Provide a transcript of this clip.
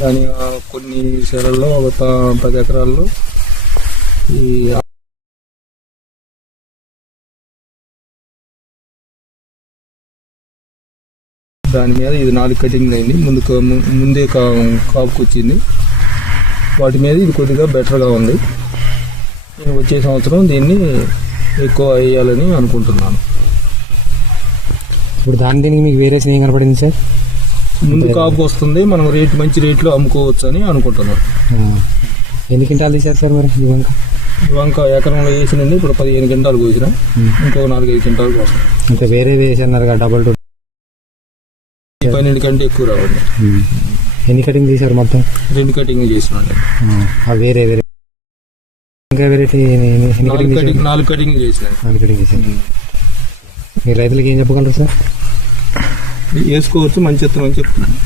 దాని కొన్ని సెలల్లో ఒక 10 ఎకరాల్లో ఈ దాని మీద ఇది 4 కటింగ్ అయింది. ముందే కాపుకి వచ్చింది. వాటి మీద ఇది కొద్దిగా బెటర్గా ఉంది. నేను వచ్చే సంవత్సరం దీన్ని ఎక్కువ వేయాలని అనుకుంటున్నాను. ఇప్పుడు దీనికి మీకు వేరే స్నేహం కనపడింది సార్? ముందు కాపుకి వస్తుంది, మనం మంచి రేట్లో అమ్ముకోవచ్చు అని అనుకుంటున్నాం. ఎన్ని క్వింటాలు తీశారు సార్ మరి ఈ వంక? వంక ఎకరంలో వేసినండి ఇప్పుడు 15 క్వింటాలు కోసిన, ఇంకో 4-5 క్వింటాలు కోసం. ఇంకా వేరే వేసన్నారు కదా, డబల్ 12 కంటే ఎక్కువ రావండి. ఎన్ని కటింగ్ తీశారు మొత్తం? 2 కటింగ్ చేసినండి. వేరే వేరే ఇంకా వెరైటీ 4 కటింగ్ చేసినాను. 4 కటింగ్ చేశాను. మీరు రైతులకు ఏం చెప్పగలరు సార్? వేసుకోవచ్చు, మంచి విత్తనం అని చెప్తున్నాను.